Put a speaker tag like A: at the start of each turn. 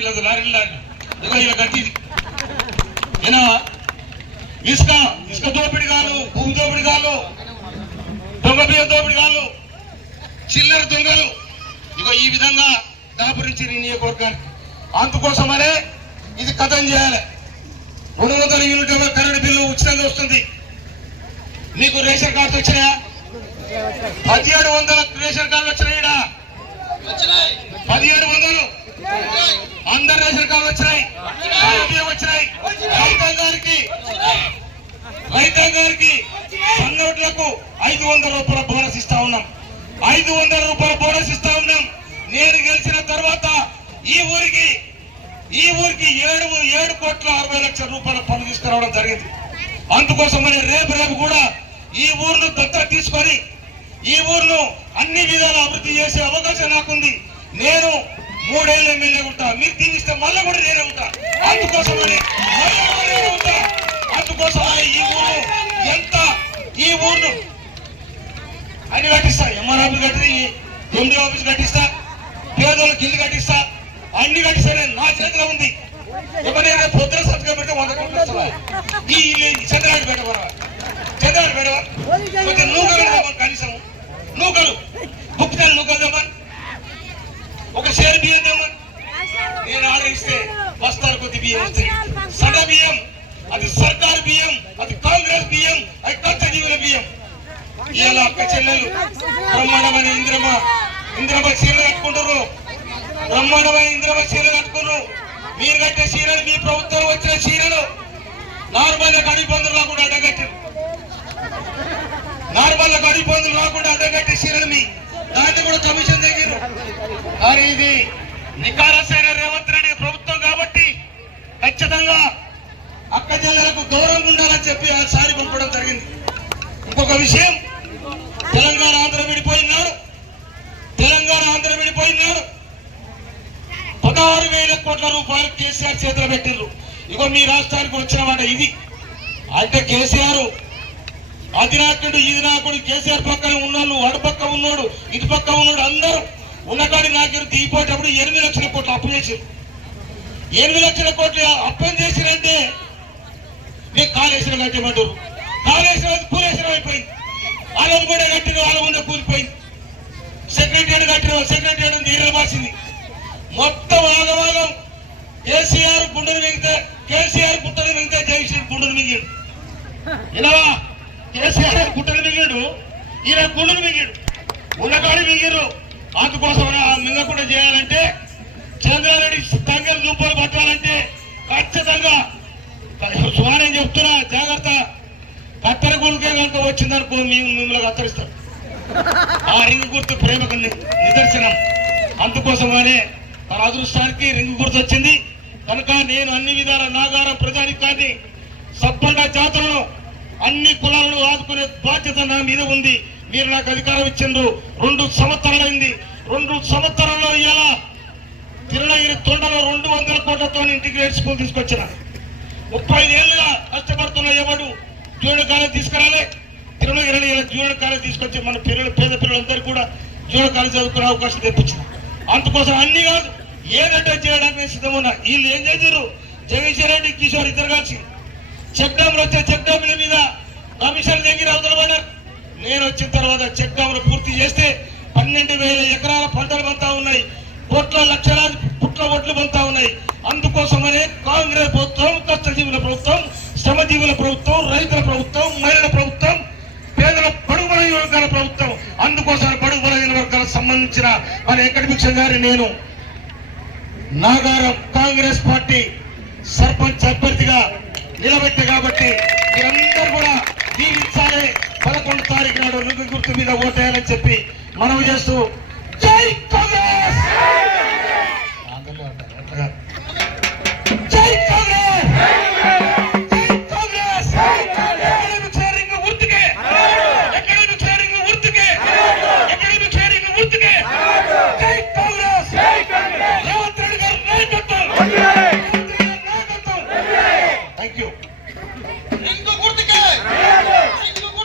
A: ఇలా lorry lorry ఇదిగో ఇలా గట్టి ఏనా? ఇసుక ఇసుక దోపిడి కాదు భూమి దోపిడి కాదు దొంగ బియ్యం దోపిడి కాదు చిల్లర దొంగలు. ఇగో ఈ విధంగా దాపురించి నియోజకవర్గానికి. అందుకోసమనే ఇది కథం చేయాలి. రెండు వందల యూనిట్ల కరెంట్ బిల్లు ఉచితంగా వస్తుంది. మీకు రేషన్ కార్డు వచ్చినాయా? పదిహేడు వందల రేషన్ కార్డు వచ్చినాయిడా? పదిహేడు అందరు రేషన్ కార్డు వచ్చినాయి. వచ్చినాయి. రైతాంగానికి రైతాంగానికి సన్నోట్లకు ఐదు వందల రూపాయల బోనస్ ఇస్తా ఉన్నాం. ఐదు వందల రూపాయల బోనస్ ఇస్తా ఉన్నాం. నేను గెలిచిన తర్వాత ఈ ఊరికి ఈ ఊరికి ఏడు ఏడు కోట్ల అరవై లక్షల రూపాయల పన్ను తీసుకురావడం జరిగింది. అందుకోసమని రేపు రేపు కూడా ఈ ఊరును దత్తత తీసుకొని ఈ ఊరును అన్ని విధాల అభివృద్ధి చేసే అవకాశం నాకుంది. నేను మూడేళ్ళు ఎమ్మెల్యే ఉంటా. మీరు దీనిస్తే మళ్ళీ కూడా నేనే ఉంటా. అందుకోసమని ఉంటా. అందుకోసమని ఈ ఊరు ఎంత ఈ ఊరు అని కట్టిస్తా. ఎంఆర్ ఆఫీస్ కట్టి ఎండి ఆఫీస్ కట్టిస్తా పేదోళ్ళకి ఇల్లు కట్టిస్తా అన్ని కట్టిస్తానే నా చేతిలో ఉంది. ఎవరైనా పొద్దున సంతకం పెడితే వంద కోట్లు వస్తున్నాయి. ఈ చంద్రాడు పెట్టవరా చంద్రాడు పెట్టవా కొంచెం నూకలు కనీసం. నూకలు. ముక్కుతాను నూకలు తెమ్మని. ఒక షేర్ బియ్యం తెమ్మని నేను ఆర్డర్ ఇస్తే బస్తాలు కొద్ది బియ్యం వస్తాయి సడ బియ్యం అది సర్కార్ బియ్యం అది కాంగ్రెస్ బియ్యం అది కొత్త బియ్యం. ఇవాళ అక్క చెల్లెలు బ్రహ్మాండమైన ఇంద్రమ ఇంద్రమ చీరలు కట్టుకుంటారు బ్రహ్మాండమైన ఇంద్రమ చీరలు కట్టుకున్నారు మీరు కట్టే చీరలు మీ ప్రభుత్వం వచ్చిన చీరలు నార్మల్ గడి పందులు రాకుండా అడ్డగట్టారు నార్మల్ గడి పందులు రాకుండా అడ్డగట్టే చీరలు మీ. దాన్ని కూడా కమిషన్ దగ్గర మరి ఇది నికారసైన రేవంత్ రెడ్డి ప్రభుత్వం కాబట్టి ఖచ్చితంగా అక్క చెల్లెలకు గౌరవం ఉండాలని చెప్పి ఆ సారి పంపడం జరిగింది. ఇంకొక విషయం తెలంగాణ ఆంధ్ర విడిపోయినాడు. తెలంగాణ ఆంధ్ర విడిపోయినాడు. పదహారు వేల కోట్ల రూపాయలు కేసీఆర్ చేతిలో పెట్టిండ్రు ఇగో మీ రాష్ట్రానికి వచ్చిన మాట ఇది. అంటే కేసీఆర్ అది నాకుడు ఇది నాకుడు కేసీఆర్ పక్కన ఉన్నాడు వాడు పక్క ఉన్నాడు ఇటు పక్క ఉన్నాడు అందరూ ఉన్నకాడి నాకు దిగిపోయేటప్పుడు ఎనిమిది లక్షల కోట్లు అప్పు చేసారు ఎనిమిది లక్షల కోట్లు అప్పం చేసిరంటే మీకు కాళేశ్వరం కట్టమంటారు. కాళేశ్వరం కూలేశ్వరం అయిపోయింది. అలం కూడా కట్టిన వాళ్ళ ముందే కూలిపోయింది. సెక్రటరీ కట్టిన సెక్రటరీ నీళ్ళు మార్చింది. మొత్తం ఆగవాగం కేసీఆర్ గుండెలు మింగితే కేసీఆర్ గుట్టలు మింగితే జగన్శ్రీ గుండెలు మింగాడు. ఇలా కేసీఆర్ గుట్టలు మిగిడు ఈయన గుండెలు మింగాడు. ఉన్నకాడి మిగిరు అందుకోసం మింగకుండా చేయాలంటే చంద్రారెడ్డి తంగలు దూపాలు పట్టాలంటే ఖచ్చితంగా సుమారేం చెప్తున్నా జాగ్రత్త. కత్తెర గురికే కనుక వచ్చిందనుకో మేము మిమ్మల్ని కత్తరిస్తాం. ఆ రింగు గుర్తు ప్రేమకు నిదర్శనం. అందుకోసమనే తన అదృష్టానికి రింగు గుర్తు వచ్చింది. కనుక నేను అన్ని విధాల నాగారం ప్రజానికాన్ని సబ్బండ జాతులను అన్ని కులాలను ఆదుకునే బాధ్యత నా మీద ఉంది. మీరు నాకు అధికారం ఇచ్చిండ్రు. రెండు సంవత్సరాలైంది. రెండు సంవత్సరాల్లో ఇలా తిరునగిరి తొండలో రెండు వందల కోట్లతో ఇంటిగ్రేట్ స్కూల్ తీసుకొచ్చిన? ముప్పై ఏళ్ళుగా కష్టపడుతున్న ఎవడు జూనియర్ కాలేజ్ తీసుకురాలే? తిరునగిరి జూనియర్ కాలేజ్ తీసుకొచ్చి మన పిల్లలు పేద పిల్లలందరూ కూడా జూనియర్ కాలేజ్ చదువుకునే అవకాశం తెప్పించింది అందుకోసం అన్ని కాదు ఏదంటే చేయడానికి సిద్ధమున్నా. వీళ్ళు ఏం చేశారు జగదీశ్వర రెడ్డి కిషోర్ ఇద్దరు కలిసి చెక్ డ్యామ్లు వచ్చే చెక్ డ్యాముల మీద కమిషన్ దగ్గర అవతల నేను వచ్చిన తర్వాత చెక్ డ్యాములు పూర్తి చేస్తే పన్నెండు వేల ఎకరాల పంటలు పంతా ఉన్నాయి. కోట్ల లక్షలాది పుట్ల ఒట్లు పంతా ఉన్నాయి. అందుకోసమనే కాంగ్రెస్ ప్రభుత్వం కష్టజీవుల ప్రభుత్వం శ్రమజీవుల ప్రభుత్వం రైతుల ప్రభుత్వం మహిళల ప్రభుత్వం పేదల బడుగు బలహీన వర్గాల ప్రభుత్వం అందుకోసం బడుగు బలహీన వర్గాలకు సంబంధించిన మన ఎకడమిక్స్ గారి నేను నాగారం కాంగ్రెస్ పార్టీ సర్పంచ్ అభ్యర్థిగా నిలబెట్టి కాబట్టి మీరందరూ కూడా దీవించాలి. పదకొండు తారీఖు నాడు గుర్తు మీద ఓటేయాలని చెప్పి మనవి చేస్తూ